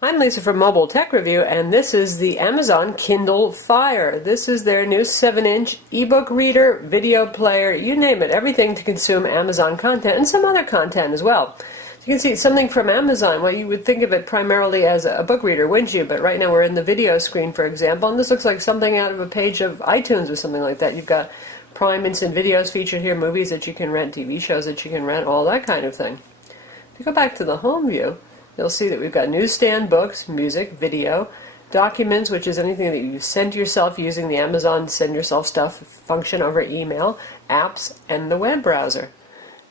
I'm Lisa from Mobile Tech Review, and this is the Amazon Kindle Fire. This is their new 7-inch ebook reader, video player, you name it, everything to consume Amazon content and some other content as well. So you can see something from Amazon. Well, you would think of it primarily as a book reader, wouldn't you? But right now we're in the video screen, for example, and this looks like something out of a page of iTunes or something like that. You've got Prime Instant Videos featured here, movies that you can rent, TV shows that you can rent, all that kind of thing. If you go back to the home view, you'll see that we've got newsstand, books, music, video, documents, which is anything that you send yourself using the Amazon Send Yourself Stuff function over email, apps, and the web browser.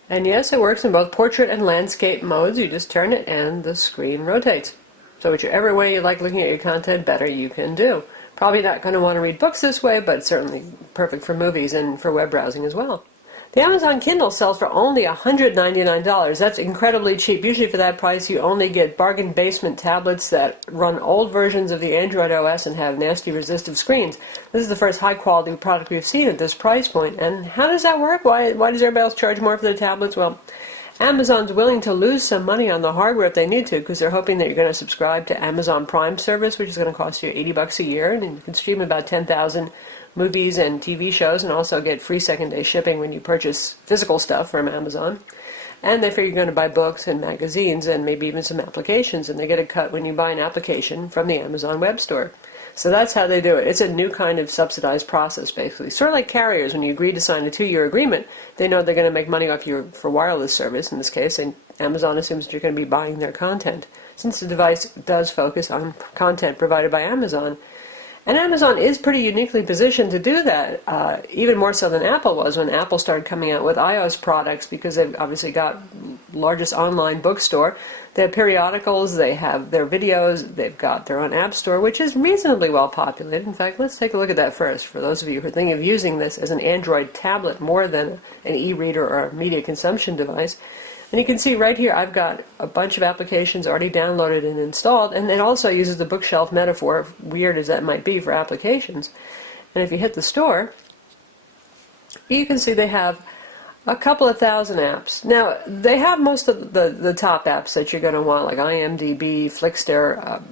And yes, it works in both portrait and landscape modes. You just turn it and the screen rotates. So whichever way you like looking at your content better, you can do. Probably not going to want to read books this way, but certainly perfect for movies and for web browsing as well. The Amazon Kindle sells for only $199. That's incredibly cheap. Usually for that price you only get bargain basement tablets that run old versions of the Android OS and have nasty resistive screens. This is the first high quality product we've seen at this price point. And how does that work? Why does everybody else charge more for the tablets? Well, Amazon's willing to lose some money on the hardware if they need to, because they're hoping that you're going to subscribe to Amazon Prime service, which is going to cost you $80 a year, and you can stream about 10,000 movies and TV shows, and also get free second-day shipping when you purchase physical stuff from Amazon. And they figure you're going to buy books and magazines and maybe even some applications, and they get a cut when you buy an application from the Amazon web store. So that's how they do it. It's a new kind of subsidized process, basically. Sort of like carriers, when you agree to sign a 2-year agreement, they know they're going to make money off you for wireless service, in this case, and Amazon assumes that you're going to be buying their content. Since the device does focus on content provided by Amazon, and Amazon is pretty uniquely positioned to do that, even more so than Apple was when Apple started coming out with iOS products, because they've obviously got largest online bookstore. They have periodicals, they have their videos, they've got their own app store, which is reasonably well populated. In fact, let's take a look at that first, for those of you who are thinking of using this as an Android tablet more than an e-reader or a media consumption device. And you can see right here I've got a bunch of applications already downloaded and installed, and it also uses the bookshelf metaphor, weird as that might be for applications. And if you hit the store, you can see they have a couple of thousand apps. Now, they have most of the top apps that you're going to want, like IMDb, Flickster,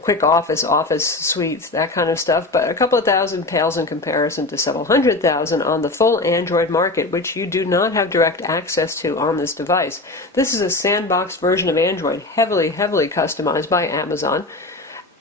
Quick Office, Office Suites, that kind of stuff, but a couple of thousand pales in comparison to several hundred thousand on the full Android market, which you do not have direct access to on this device. This is a sandbox version of Android, heavily customized by Amazon,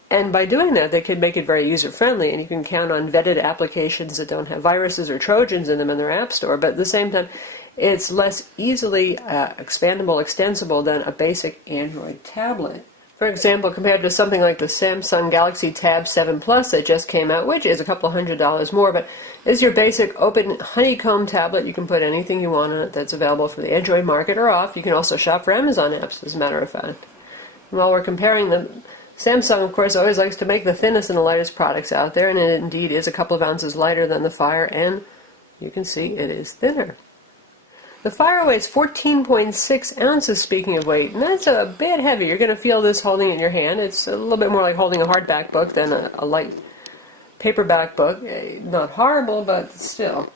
and by doing that they can make it very user-friendly, and you can count on vetted applications that don't have viruses or Trojans in them in their app store, but at the same time it's less easily expandable, extensible than a basic Android tablet. For example, compared to something like the Samsung Galaxy Tab 7 Plus that just came out, which is a couple $100 more, but is your basic open honeycomb tablet. You can put anything you want on it that's available for the Android market or off. You can also shop for Amazon apps, as a matter of fact. And while we're comparing them, Samsung, of course, always likes to make the thinnest and the lightest products out there, and it indeed is a couple of ounces lighter than the Fire, and you can see it is thinner. The Fire weighs 14.6 ounces, speaking of weight, and that's a bit heavy. You're going to feel this holding it in your hand. It's a little bit more like holding a hardback book than a light paperback book. Not horrible, but still.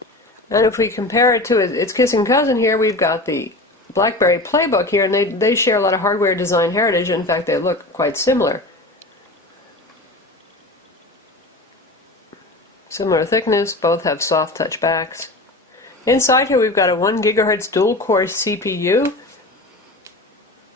And if we compare it to its kissing cousin here, we've got the BlackBerry Playbook here, and they share a lot of hardware design heritage. In fact, they look quite similar. Similar thickness, both have soft touch backs. Inside here we've got a 1 GHz dual-core CPU,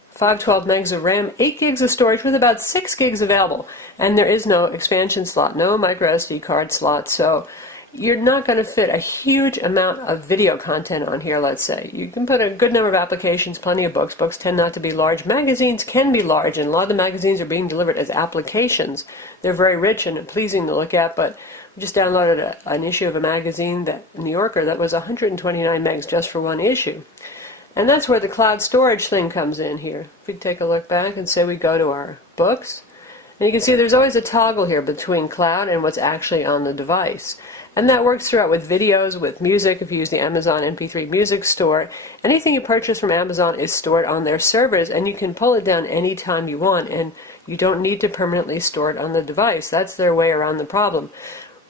512 megs of RAM, 8 gigs of storage with about 6 gigs available. And there is no expansion slot, no micro SD card slot, so you're not going to fit a huge amount of video content on here, let's say. You can put a good number of applications, plenty of books. Books tend not to be large. Magazines can be large, and a lot of the magazines are being delivered as applications. They're very rich and pleasing to look at, but we just downloaded an issue of a magazine, New Yorker, that was 129 megs just for one issue. And that's where the cloud storage thing comes in here. If we take a look back and say we go to our books, and you can see there's always a toggle here between cloud and what's actually on the device. And that works throughout with videos, with music. If you use the Amazon MP3 Music Store, anything you purchase from Amazon is stored on their servers, and you can pull it down anytime you want, and you don't need to permanently store it on the device. That's their way around the problem.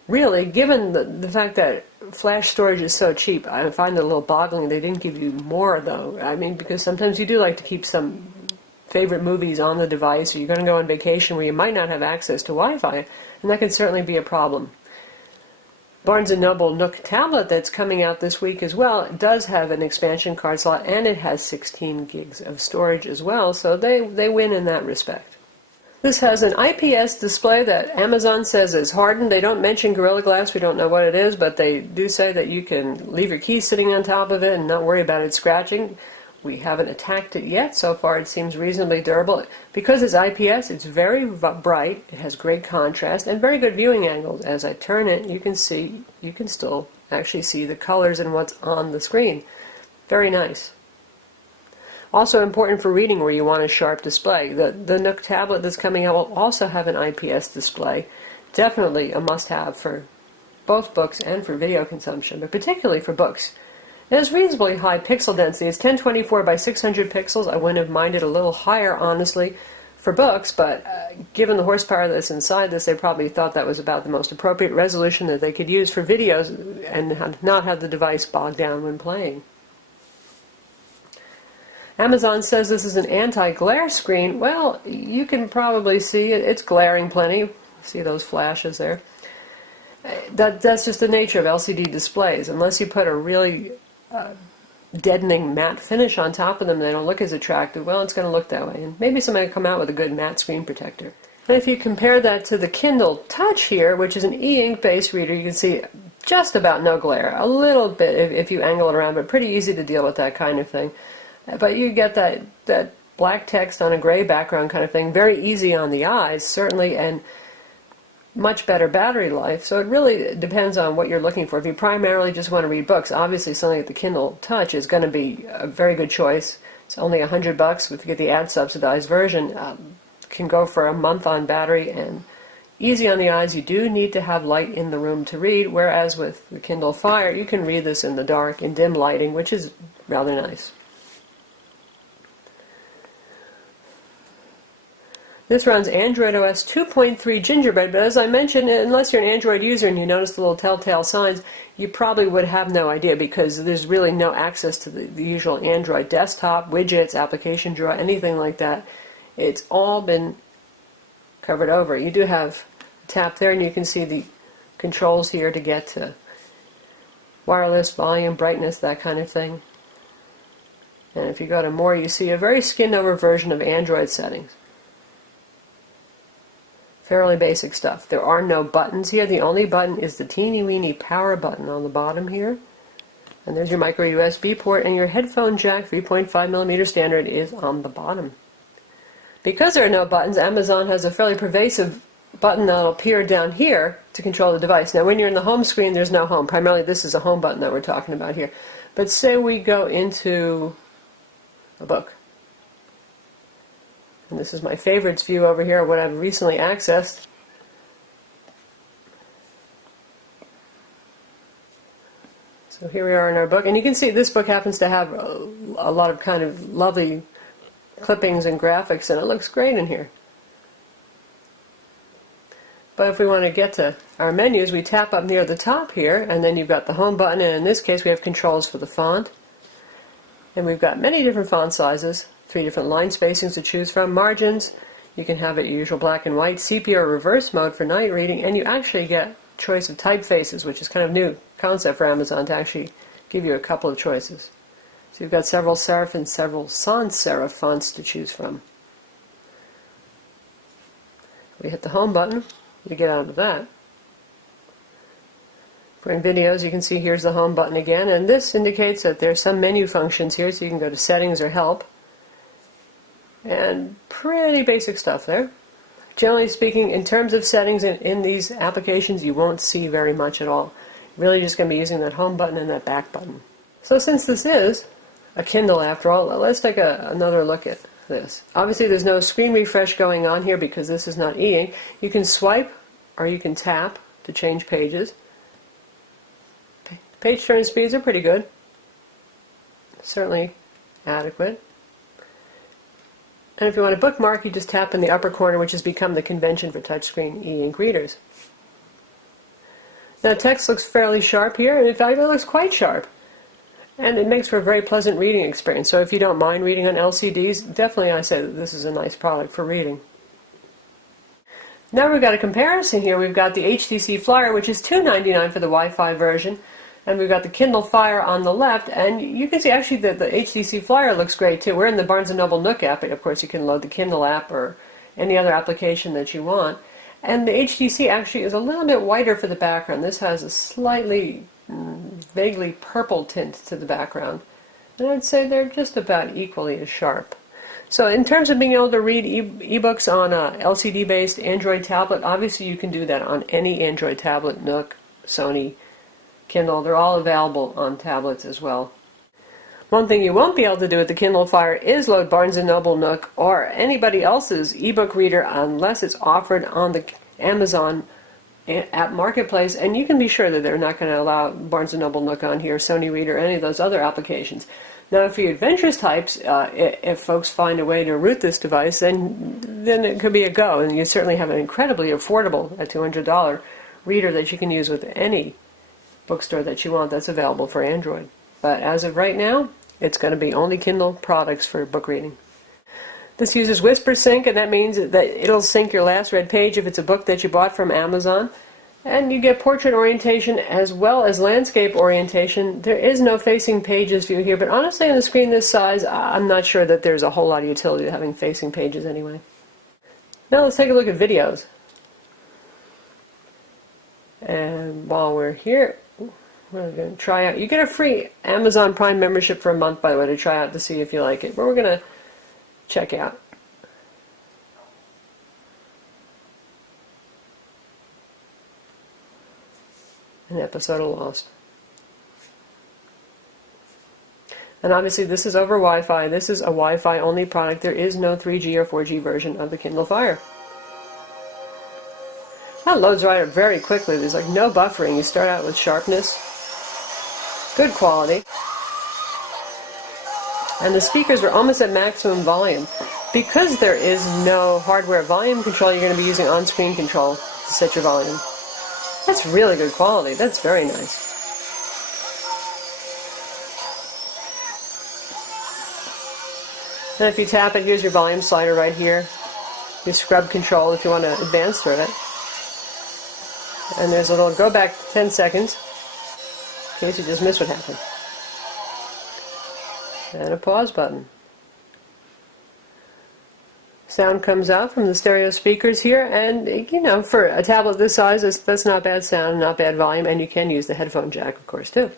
Really, given the fact that flash storage is so cheap, I find it a little boggling they didn't give you more, though. I mean, because sometimes you do like to keep some favorite movies on the device, or you're going to go on vacation where you might not have access to Wi-Fi, and that can certainly be a problem. Barnes & Noble Nook tablet that's coming out this week as well does have an expansion card slot, and it has 16 gigs of storage as well, so they win in that respect. This has an IPS display that Amazon says is hardened. They don't mention Gorilla Glass. We don't know what it is, but they do say that you can leave your keys sitting on top of it and not worry about it scratching. We haven't attacked it yet. So far it seems reasonably durable. Because it's IPS, it's very bright, it has great contrast, and very good viewing angles. As I turn it, you can still actually see the colors and what's on the screen. Very nice. Also important for reading where you want a sharp display. The Nook tablet that's coming out will also have an IPS display. Definitely a must-have for both books and for video consumption, but particularly for books. It has reasonably high pixel density. It's 1024 by 600 pixels. I wouldn't have minded a little higher, honestly, for books, but given the horsepower that's inside this, they probably thought that was about the most appropriate resolution that they could use for videos and not have the device bogged down when playing. Amazon says this is an anti-glare screen. Well, you can probably see it. It's glaring plenty. See those flashes there? That's just the nature of LCD displays. Unless you put a really deadening matte finish on top of them, they don't look as attractive. Well, it's going to look that way. And maybe somebody will come out with a good matte screen protector. And if you compare that to the Kindle Touch here, which is an e-ink based reader, you can see just about no glare. A little bit if you angle it around, but pretty easy to deal with that kind of thing. But you get that black text on a gray background kind of thing. Very easy on the eyes, certainly, and much better battery life. So it really depends on what you're looking for. If you primarily just want to read books, obviously something like the Kindle Touch is going to be a very good choice. It's only $100 if you get the ad-subsidized version. Can go for a month on battery and easy on the eyes. You do need to have light in the room to read, whereas with the Kindle Fire, you can read this in the dark, in dim lighting, which is rather nice. This runs Android OS 2.3 Gingerbread, but as I mentioned, unless you're an Android user and you notice the little telltale signs, you probably would have no idea because there's really no access to the usual Android desktop, widgets, application drawer, anything like that. It's all been covered over. You do have tap there and you can see the controls here to get to wireless, volume, brightness, that kind of thing. And if you go to more, you see a very skinned over version of Android settings. Fairly basic stuff. There are no buttons here. The only button is the teeny weeny power button on the bottom here. And there's your micro USB port, and your headphone jack 3.5mm standard is on the bottom. Because there are no buttons, Amazon has a fairly pervasive button that will appear down here to control the device. Now when you're in the home screen, there's no home. Primarily this is a home button that we're talking about here. But say we go into a book. And this is my favorites view over here, what I've recently accessed. So here we are in our book, and you can see this book happens to have a lot of kind of lovely clippings and graphics, and it looks great in here. But if we want to get to our menus, we tap up near the top here, and then you've got the home button, and in this case we have controls for the font. And we've got many different font sizes. 3 different line spacings to choose from, margins, you can have it your usual black and white, sepia or reverse mode for night reading, and you actually get choice of typefaces, which is kind of new concept for Amazon to actually give you a couple of choices. So you've got several serif and several sans serif fonts to choose from. We hit the home button, you get out of that. For in videos, you can see here's the home button again, and this indicates that there's some menu functions here, so you can go to settings or help. And pretty basic stuff there. Generally speaking, in terms of settings in these applications, you won't see very much at all. You're really just going to be using that home button and that back button. So since this is a Kindle after all, let's take another look at this. Obviously there's no screen refresh going on here because this is not e-ink. You can swipe or you can tap to change pages. Page turn speeds are pretty good. Certainly adequate. And if you want to bookmark, you just tap in the upper corner, which has become the convention for touchscreen e-ink readers. Now text looks fairly sharp here, and in fact it looks quite sharp. And it makes for a very pleasant reading experience. So if you don't mind reading on LCDs, definitely I say that this is a nice product for reading. Now we've got a comparison here. We've got the HTC Flyer, which is $2.99 for the Wi-Fi version. And we've got the Kindle Fire on the left. And you can see actually that the HTC Flyer looks great too. We're in the Barnes & Noble Nook app. Of course, you can load the Kindle app or any other application that you want. And the HTC actually is a little bit whiter for the background. This has a slightly, vaguely purple tint to the background. And I'd say they're just about equally as sharp. So in terms of being able to read ebooks on a LCD-based Android tablet, obviously you can do that on any Android tablet, Nook, Sony, Kindle. They're all available on tablets as well. One thing you won't be able to do with the Kindle Fire is load Barnes & Noble Nook or anybody else's ebook reader unless it's offered on the Amazon app marketplace, and you can be sure that they're not going to allow Barnes & Noble Nook on here, Sony Reader, any of those other applications. Now, for you adventurous types, if folks find a way to root this device, then it could be a go, and you certainly have an incredibly affordable, a $200 reader that you can use with any bookstore that you want that's available for Android. But as of right now, it's going to be only Kindle products for book reading. This uses Whisper Sync, and that means that it'll sync your last read page if it's a book that you bought from Amazon. And you get portrait orientation as well as landscape orientation. There is no facing pages view here, but honestly on a screen this size, I'm not sure that there's a whole lot of utility to having facing pages anyway. Now let's take a look at videos. And while we're here, we're going to try out. You get a free Amazon Prime membership for a month, by the way, to try out to see if you like it. But we're going to check out an episode of Lost. And obviously this is over Wi-Fi. This is a Wi-Fi only product. There is no 3G or 4G version of the Kindle Fire. That loads right up very quickly. There's like no buffering. You start out with sharpness. Good quality. And the speakers are almost at maximum volume. Because there is no hardware volume control, you're going to be using on-screen control to set your volume. That's really good quality. That's very nice. And if you tap it, here's your volume slider right here. Your scrub control if you want to advance through it. And there's a little go back 10 seconds in case you just missed what happened. And a pause button. Sound comes out from the stereo speakers here, and you know, for a tablet this size, that's not bad sound, not bad volume, and you can use the headphone jack, of course, too.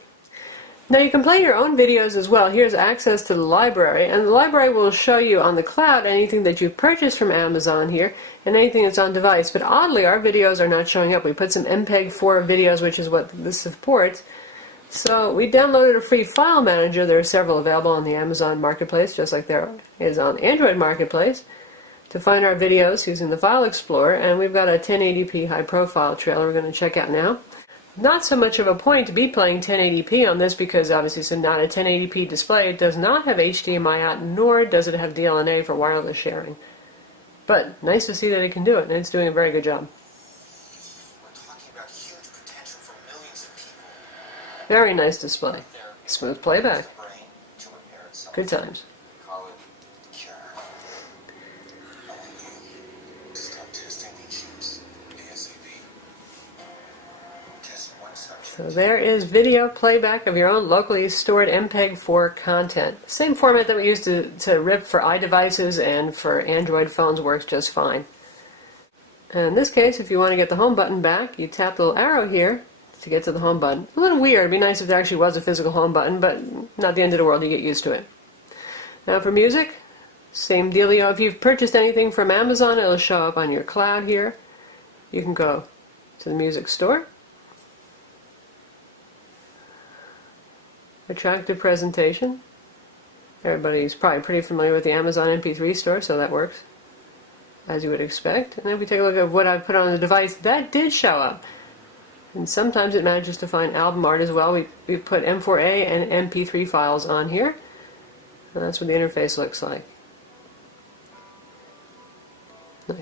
Now you can play your own videos as well. Here's access to the library, and the library will show you on the cloud anything that you've purchased from Amazon here, and anything that's on device. But oddly, our videos are not showing up. We put some MPEG-4 videos, which is what this supports. So we downloaded a free file manager. There are several available on the Amazon Marketplace, just like there is on the Android Marketplace, to find our videos using the File Explorer, and we've got a 1080p high profile trailer we're going to check out now. Not so much of a point to be playing 1080p on this because obviously it's not a 1080p display. It does not have HDMI out, nor does it have DLNA for wireless sharing. But nice to see that it can do it, and it's doing a very good job. We're talking about huge potential for millions of people. Very nice display. Smooth playback. Good times. So there is video playback of your own locally stored MPEG-4 content. Same format that we used to rip for iDevices and for Android phones works just fine. And in this case, if you want to get the home button back, you tap the little arrow here to get to the home button. A little weird. It'd be nice if there actually was a physical home button, but not the end of the world. You get used to it. Now for music, same dealio. If you've purchased anything from Amazon, it'll show up on your cloud here. You can go to the music store. Attractive presentation. Everybody's probably pretty familiar with the Amazon MP3 store, so that works as you would expect. And then if we take a look at what I put on the device, that did show up. And sometimes it manages to find album art as well. We put M4A and MP3 files on here. And that's what the interface looks like.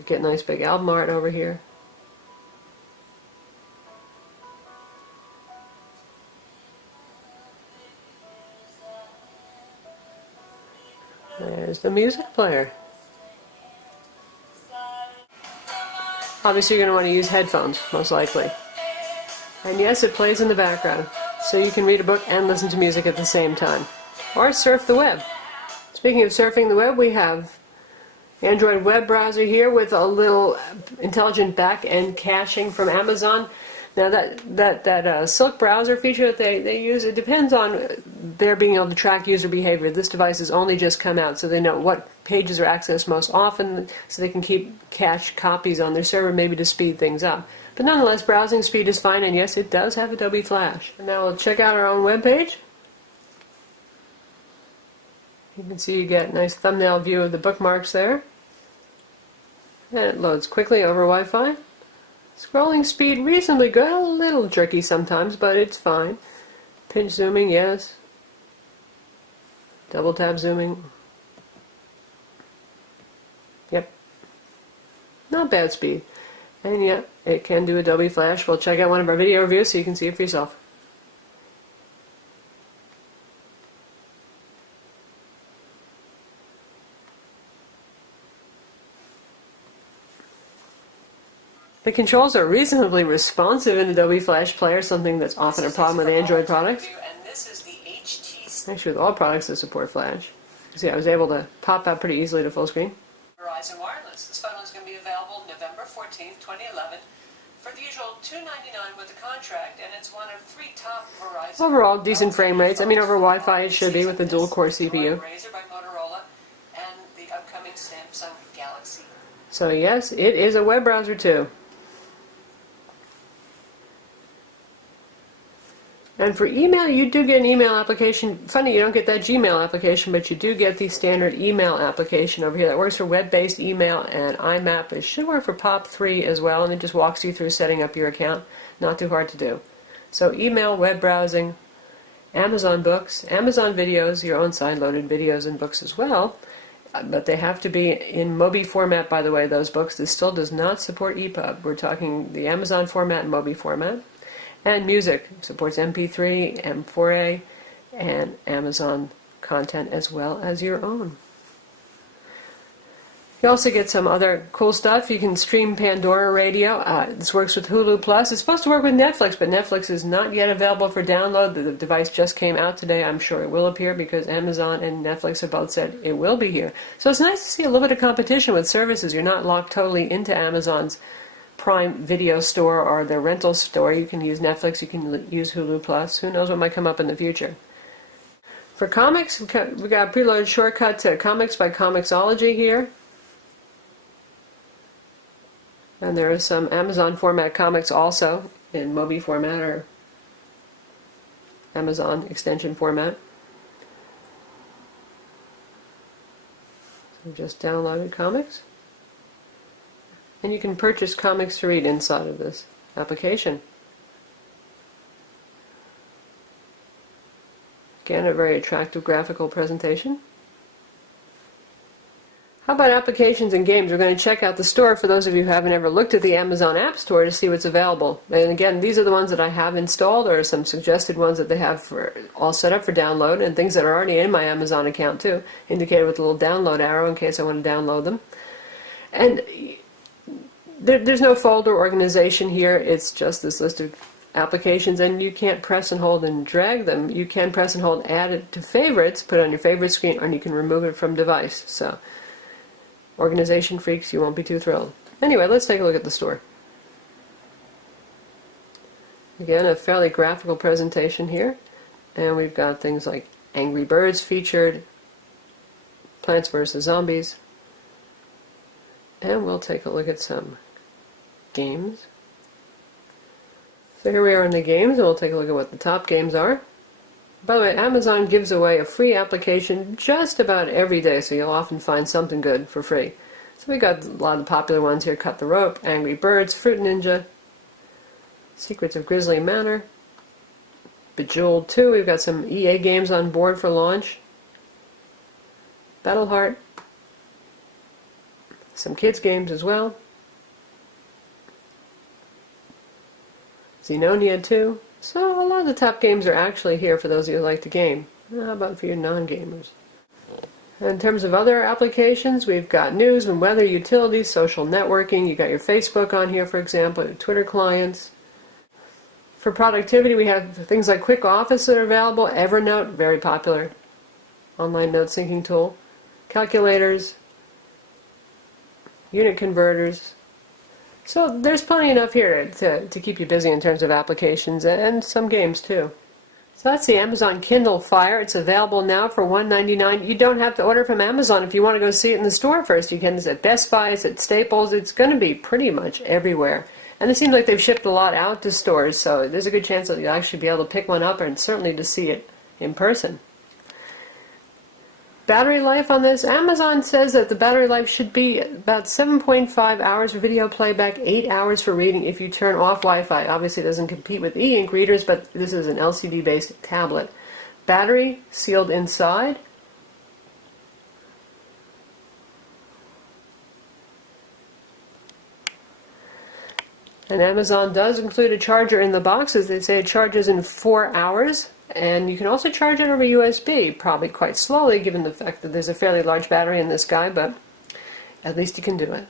Get nice big album art over here. There's the music player. Obviously you're going to want to use headphones, most likely. And yes, it plays in the background, so you can read a book and listen to music at the same time. Or surf the web. Speaking of surfing the web, we have Android web browser here with a little intelligent back-end caching from Amazon. Now that Silk browser feature that they use, it depends on their being able to track user behavior. This device has only just come out, so they know what pages are accessed most often, so they can keep cache copies on their server, maybe to speed things up. But nonetheless, browsing speed is fine, and yes, it does have Adobe Flash. And now we'll check out our own web page. You can see you get a nice thumbnail view of the bookmarks there. And it loads quickly over Wi-Fi. Scrolling speed reasonably good, a little tricky sometimes, but it's fine. Pinch zooming, yes. Double tap zooming. Yep. Not bad speed. And yeah, it can do Adobe Flash. We'll check out one of our video reviews so you can see it for yourself. The controls are reasonably responsive in Adobe Flash Player, something that's often a problem with Android products. Actually, with all products that support Flash. See, I was able to pop out pretty easily to full screen. Verizon Wireless. This phone is going to be available November 14th, 2011 for the usual $299 with a contract, and it's one of 3 top Verizon. Overall, decent frame rates. I mean, over Wi-Fi it should be with the dual-core CPU. Razr by Motorola and the upcoming Samsung Galaxy. So yes, it is a web browser too. And for email, you do get an email application. Funny, you don't get that Gmail application, but you do get the standard email application over here that works for web-based email and IMAP. It should work for POP3 as well, and it just walks you through setting up your account. Not too hard to do. So email, web browsing, Amazon books, Amazon videos, your own side-loaded videos and books as well. But they have to be in Mobi format, by the way, those books. This still does not support EPUB. We're talking the Amazon format and Mobi format. And music supports MP3, M4A, and Amazon content as well as your own. You also get some other cool stuff. You can stream Pandora Radio. This works with Hulu Plus. It's supposed to work with Netflix, but Netflix is not yet available for download. The device just came out today. I'm sure it will appear because Amazon and Netflix have both said it will be here. So it's nice to see a little bit of competition with services. You're not locked totally into Amazon's Prime Video store or the rental store. You can use Netflix, you can use Hulu Plus. Who knows what might come up in the future. For comics, we got a preloaded shortcut to Comics by Comixology here. And there is some Amazon format comics also in Mobi format or Amazon extension format. So just downloaded comics. And you can purchase comics to read inside of this application. Again, a very attractive graphical presentation. How about applications and games? We're going to check out the store for those of you who haven't ever looked at the Amazon App Store to see what's available. And again, these are the ones that I have installed, or some suggested ones that they have for all set up for download, and things that are already in my Amazon account too, indicated with a little download arrow in case I want to download them. And there's no folder organization here. It's just this list of applications, and you can't press and hold and drag them. You can press and hold, add it to favorites, put it on your favorite screen, and you can remove it from device. So, organization freaks, you won't be too thrilled. Anyway, let's take a look at the store. Again, a fairly graphical presentation here, and we've got things like Angry Birds featured, Plants vs. Zombies, and we'll take a look at some games. So here we are in the games, and we'll take a look at what the top games are. By the way, Amazon gives away a free application just about every day, so you'll often find something good for free. So we got a lot of the popular ones here: Cut the Rope, Angry Birds, Fruit Ninja, Secrets of Grizzly Manor, Bejeweled 2. We've got some EA games on board for launch. Battleheart, some kids games as well. Xenonia 2. So a lot of the top games are actually here for those of you who like to game. How about for your non-gamers? In terms of other applications, we've got news and weather, utilities, social networking. You got your Facebook on here, for example, your Twitter clients. For productivity, we have things like Quick Office that are available. Evernote, very popular online note syncing tool. Calculators, unit converters. So there's plenty enough here to keep you busy in terms of applications and some games too. So that's the Amazon Kindle Fire. It's available now for $1.99. You don't have to order from Amazon if you want to go see it in the store first. You can. It's at Best Buy, it's at Staples. It's going to be pretty much everywhere. And it seems like they've shipped a lot out to stores, so there's a good chance that you'll actually be able to pick one up and certainly to see it in person. Battery life on this, Amazon says that the battery life should be about 7.5 hours for video playback, 8 hours for reading if you turn off Wi-Fi. Obviously it doesn't compete with e-ink readers, but this is an LCD-based tablet. Battery sealed inside. And Amazon does include a charger in the box, as they say it charges in 4 hours. And you can also charge it over USB, probably quite slowly given the fact that there's a fairly large battery in this guy, but at least you can do it.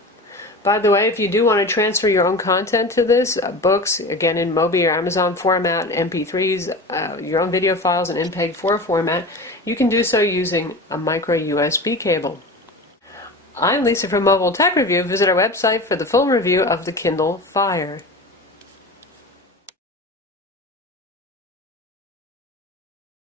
By the way, if you do want to transfer your own content to this, books, again in Mobi or Amazon format, MP3s, your own video files in MPEG-4 format, you can do so using a micro USB cable. I'm Lisa from Mobile Tech Review. Visit our website for the full review of the Kindle Fire.